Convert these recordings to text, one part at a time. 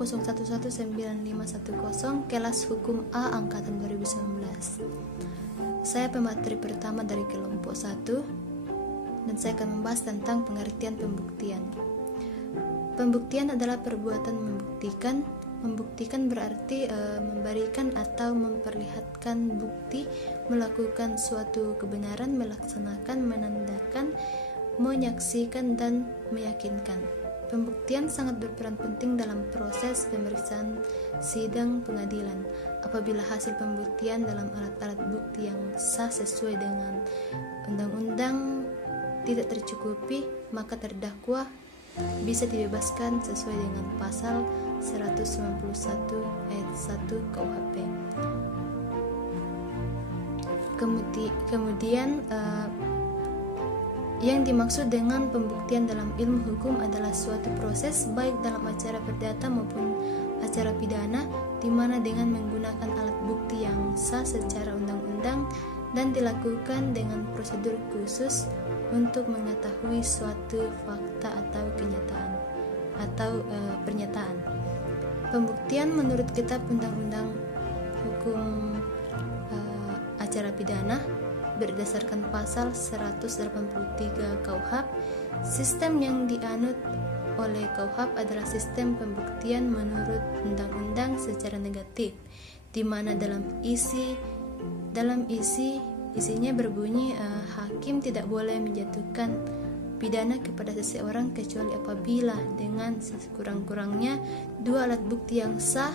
011910 kelas hukum A angkatan 2019. Saya pemateri pertama dari kelompok 1 dan saya akan membahas tentang pengertian pembuktian. Pembuktian adalah perbuatan membuktikan. Membuktikan berarti memberikan atau memperlihatkan bukti, melakukan suatu kebenaran, melaksanakan, menandakan, menyaksikan, dan meyakinkan. Pembuktian sangat berperan penting dalam proses pemeriksaan sidang pengadilan. Apabila hasil pembuktian dalam alat-alat bukti yang sah sesuai dengan undang-undang tidak tercukupi, maka terdakwa bisa dibebaskan sesuai dengan pasal 191 ayat 1 KUHP. Kemudian yang dimaksud dengan pembuktian dalam ilmu hukum adalah suatu proses baik dalam acara perdata maupun acara pidana di mana dengan menggunakan alat bukti yang sah secara undang-undang dan dilakukan dengan prosedur khusus untuk mengetahui suatu fakta atau kenyataan atau pernyataan. Pembuktian menurut Kitab Undang-Undang Hukum Acara Pidana berdasarkan pasal 183 KUHP, sistem yang dianut oleh KUHP adalah sistem pembuktian menurut undang-undang secara negatif, di mana isinya berbunyi hakim tidak boleh menjatuhkan pidana kepada seseorang kecuali apabila dengan sekurang-kurangnya dua alat bukti yang sah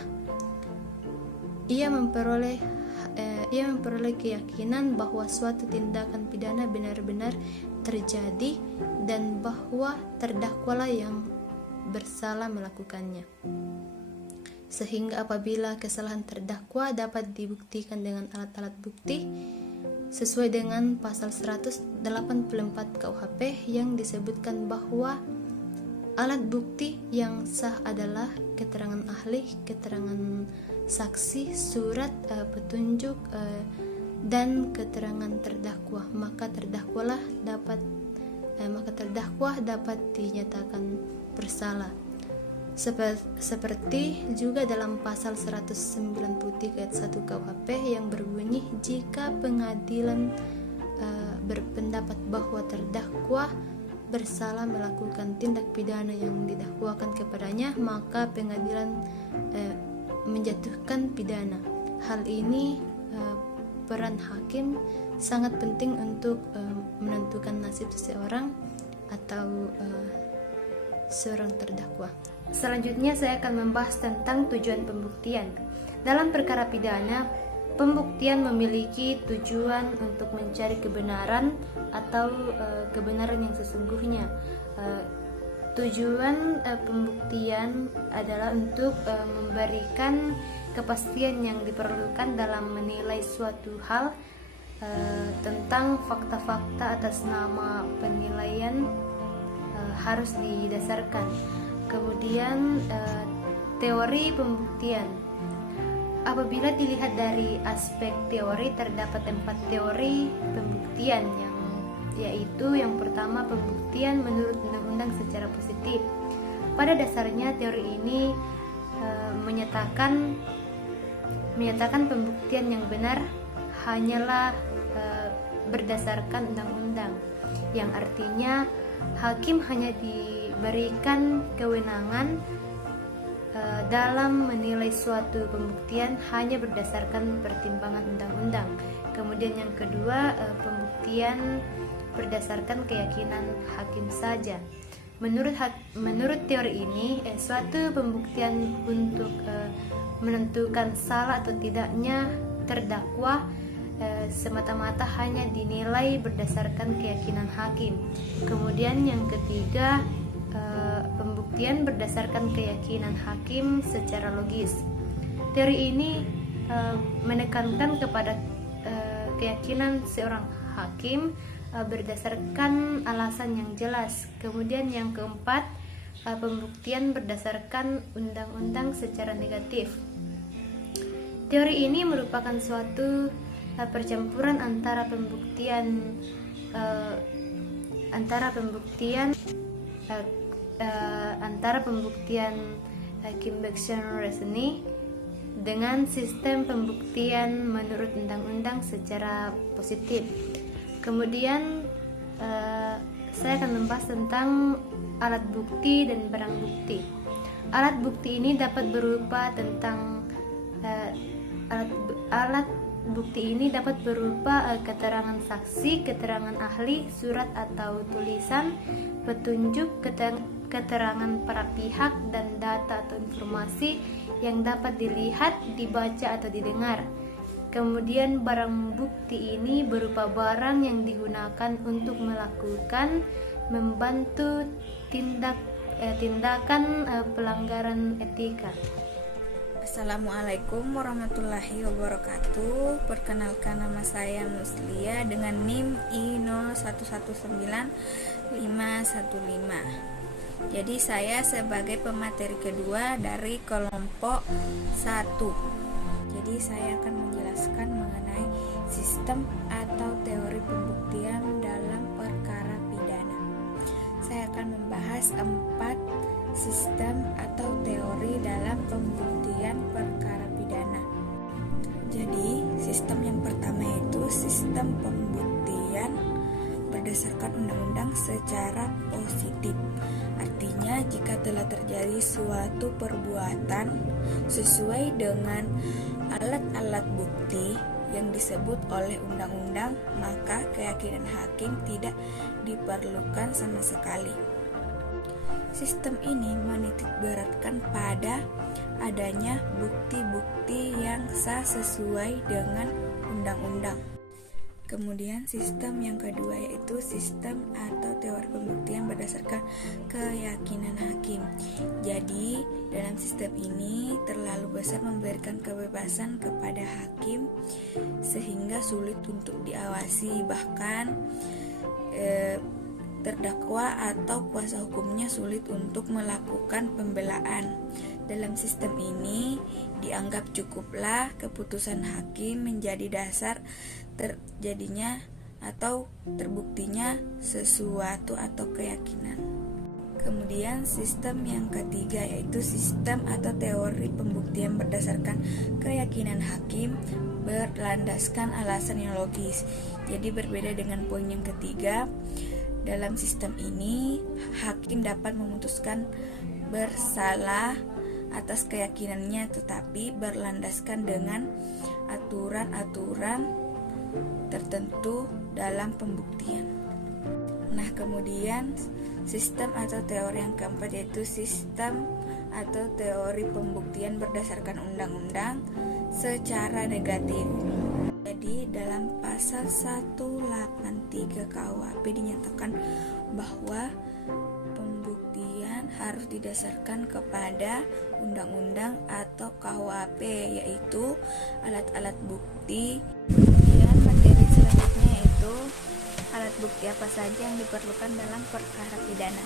ia memperoleh keyakinan bahwa suatu tindakan pidana benar-benar terjadi dan bahwa terdakwalah yang bersalah melakukannya. Sehingga apabila kesalahan terdakwa dapat dibuktikan dengan alat-alat bukti sesuai dengan pasal 184 KUHP yang disebutkan bahwa alat bukti yang sah adalah keterangan ahli, keterangan saksi, surat petunjuk dan keterangan terdakwa, maka terdakwa dapat dinyatakan bersalah. Seperti juga dalam pasal 193 ayat 1 KUHP yang berbunyi jika pengadilan berpendapat bahwa terdakwa bersalah melakukan tindak pidana yang didakwakan kepadanya, maka pengadilan menjatuhkan pidana. Hal ini peran hakim sangat penting untuk menentukan nasib seseorang atau seorang terdakwa. Selanjutnya saya akan membahas tentang tujuan pembuktian. Dalam perkara pidana, pembuktian memiliki tujuan untuk mencari kebenaran atau kebenaran yang sesungguhnya. Tujuan pembuktian adalah untuk memberikan kepastian yang diperlukan dalam menilai suatu hal tentang fakta-fakta atas nama penilaian harus didasarkan. Kemudian teori pembuktian. Apabila dilihat dari aspek teori, terdapat 4 teori pembuktian yaitu yang pertama pembuktian menurut undang-undang secara positif. Pada dasarnya teori ini menyatakan pembuktian yang benar hanyalah berdasarkan undang-undang, yang artinya hakim hanya diberikan kewenangan dalam menilai suatu pembuktian hanya berdasarkan pertimbangan undang-undang. Kemudian yang kedua, pembuktian berdasarkan keyakinan hakim saja. Menurut teori ini, suatu pembuktian untuk menentukan salah atau tidaknya terdakwa semata-mata hanya dinilai berdasarkan keyakinan hakim. Kemudian yang ketiga, pembuktian berdasarkan keyakinan hakim secara logis. Teori ini menekankan kepada keyakinan seorang hakim berdasarkan alasan yang jelas. Kemudian yang keempat, pembuktian berdasarkan undang-undang secara negatif. Teori ini merupakan suatu percampuran antara pembuktian conviction reasoning dengan sistem pembuktian menurut undang-undang secara positif. Kemudian saya akan membahas tentang alat bukti dan barang bukti. Alat bukti ini dapat berupa keterangan saksi, keterangan ahli, surat atau tulisan, petunjuk, keterangan para pihak, dan data atau informasi yang dapat dilihat, dibaca atau didengar. Kemudian barang bukti ini berupa barang yang digunakan untuk membantu tindakan pelanggaran etika. Assalamualaikum warahmatullahi wabarakatuh. Perkenalkan, nama saya Muslia dengan NIM I01195515. Jadi saya sebagai pemateri kedua dari kelompok 1. Jadi saya akan menjelaskan mengenai sistem atau teori pembuktian dalam perkara pidana. Saya akan membahas 4 sistem atau teori dalam pembuktian perkara pidana. Jadi, sistem yang pertama itu sistem pembuktian berdasarkan undang-undang secara positif. Artinya, jika telah terjadi suatu perbuatan sesuai dengan alat-alat bukti yang disebut oleh undang-undang, maka keyakinan hakim tidak diperlukan sama sekali. Sistem ini menitik beratkan pada adanya bukti-bukti yang sah sesuai dengan undang-undang. Kemudian sistem yang kedua yaitu sistem atau teori pembuktian berdasarkan keyakinan hakim. Jadi dalam sistem ini terlalu besar memberikan kebebasan kepada hakim sehingga sulit untuk diawasi, bahkan terdakwa atau kuasa hukumnya sulit untuk melakukan pembelaan. Dalam sistem ini dianggap cukuplah keputusan hakim menjadi dasar terjadinya atau terbuktinya sesuatu atau keyakinan. Kemudian sistem yang ketiga yaitu sistem atau teori pembuktian berdasarkan keyakinan hakim berlandaskan alasan yang logis. Jadi berbeda dengan poin yang ketiga, dalam sistem ini hakim dapat memutuskan bersalah atas keyakinannya, tetapi berlandaskan dengan aturan-aturan tertentu dalam pembuktian. Nah, kemudian sistem atau teori yang keempat yaitu sistem atau teori pembuktian berdasarkan undang-undang secara negatif. Jadi dalam pasal 183 KUHP dinyatakan bahwa pembuktian harus didasarkan kepada undang-undang atau KUHP, yaitu alat-alat bukti. Kemudian materi selanjutnya yaitu alat bukti apa saja yang diperlukan dalam perkara pidana.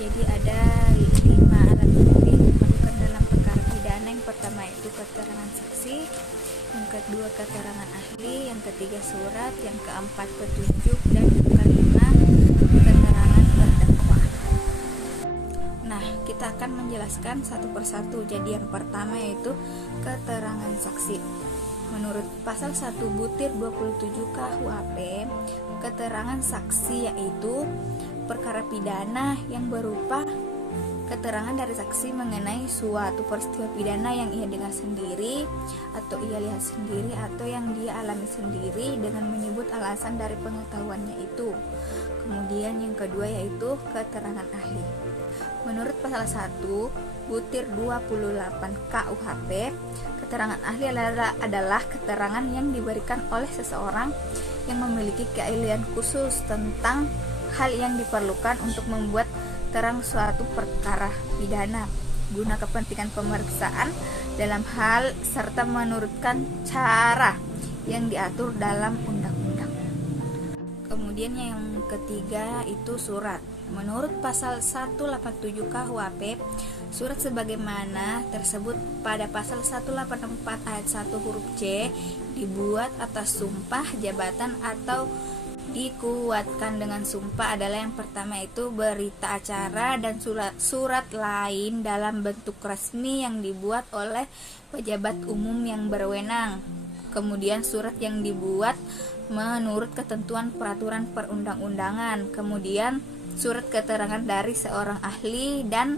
Jadi ada 5 alat bukti yang diperlukan dalam perkara pidana. Yang pertama itu keterangan saksi, yang kedua keterangan ahli, yang ketiga surat, yang keempat petunjuk, dan yang kelima keterangan terdakwa. Nah, kita akan menjelaskan satu persatu. Jadi yang pertama yaitu keterangan saksi. Menurut pasal 1 butir 27 KUHP, keterangan saksi yaitu perkara pidana yang berupa keterangan dari saksi mengenai suatu peristiwa pidana yang ia dengar sendiri atau ia lihat sendiri atau yang dia alami sendiri dengan menyebut alasan dari pengetahuannya itu. Kemudian yang kedua yaitu keterangan ahli. Menurut pasal 1 butir 28 KUHP, keterangan ahli adalah keterangan yang diberikan oleh seseorang yang memiliki keahlian khusus tentang hal yang diperlukan untuk membuat terang suatu perkara pidana guna kepentingan pemeriksaan dalam hal serta menurutkan cara yang diatur dalam undang-undang. Kemudian yang ketiga itu surat. Menurut pasal 187 KUHP, surat sebagaimana tersebut pada pasal 184 ayat 1 huruf C dibuat atas sumpah jabatan atau dikuatkan dengan sumpah adalah yang pertama itu berita acara dan surat lain dalam bentuk resmi yang dibuat oleh pejabat umum yang berwenang. Kemudian surat yang dibuat menurut ketentuan peraturan perundang-undangan. Kemudian surat keterangan dari seorang ahli dan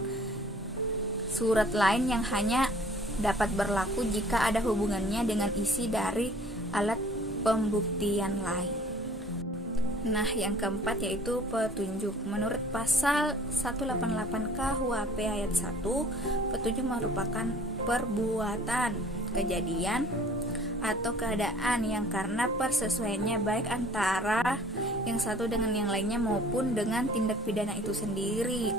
surat lain yang hanya dapat berlaku jika ada hubungannya dengan isi dari alat pembuktian lain. Nah, yang keempat yaitu petunjuk. Menurut pasal 188 KUHP ayat 1, petunjuk merupakan perbuatan, kejadian, atau keadaan yang karena persesuaiannya baik antara yang satu dengan yang lainnya maupun dengan tindak pidana itu sendiri,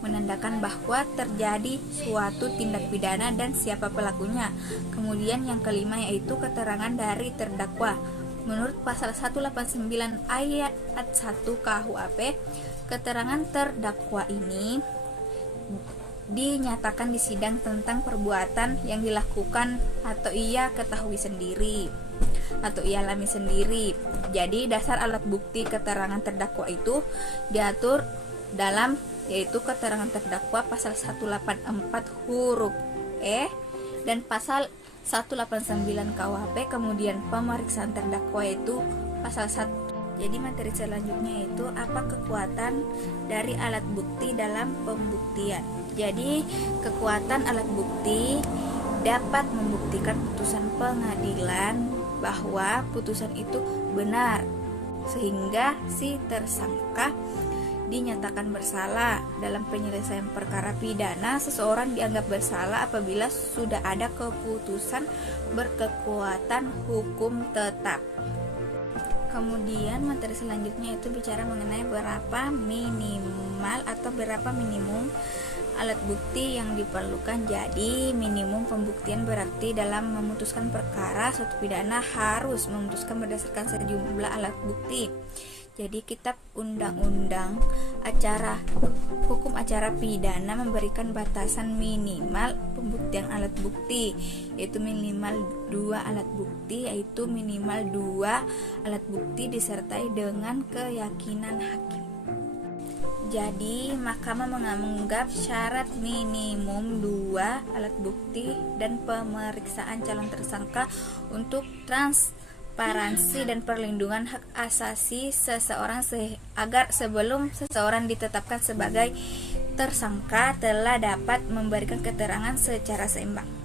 menandakan bahwa terjadi suatu tindak pidana dan siapa pelakunya. Kemudian yang kelima yaitu keterangan dari terdakwa. Menurut pasal 189 ayat 1 KUHP, keterangan terdakwa ini dinyatakan di sidang tentang perbuatan yang dilakukan atau ia ketahui sendiri atau ia alami sendiri. Jadi dasar alat bukti keterangan terdakwa itu diatur dalam yaitu keterangan terdakwa pasal 184 huruf E dan pasal 189 KUHP. Kemudian pemeriksaan terdakwa itu pasal 1. Jadi materi selanjutnya itu apa kekuatan dari alat bukti dalam pembuktian. Jadi kekuatan alat bukti dapat membuktikan putusan pengadilan bahwa putusan itu benar sehingga si tersangka dinyatakan bersalah. Dalam penyelesaian perkara pidana, seseorang dianggap bersalah apabila sudah ada keputusan berkekuatan hukum tetap. Kemudian materi selanjutnya itu bicara mengenai berapa minimal atau berapa minimum alat bukti yang diperlukan. Jadi minimum pembuktian berarti dalam memutuskan perkara suatu pidana harus memutuskan berdasarkan sejumlah alat bukti. Jadi kitab undang-undang hukum acara pidana memberikan batasan minimal pembuktian alat bukti, yaitu minimal 2 alat bukti, yaitu minimal 2 alat bukti disertai dengan keyakinan hakim. Jadi mahkamah menganggap syarat minimum 2 alat bukti dan pemeriksaan calon tersangka untuk transparansi dan perlindungan hak asasi seseorang agar sebelum seseorang ditetapkan sebagai tersangka telah dapat memberikan keterangan secara seimbang.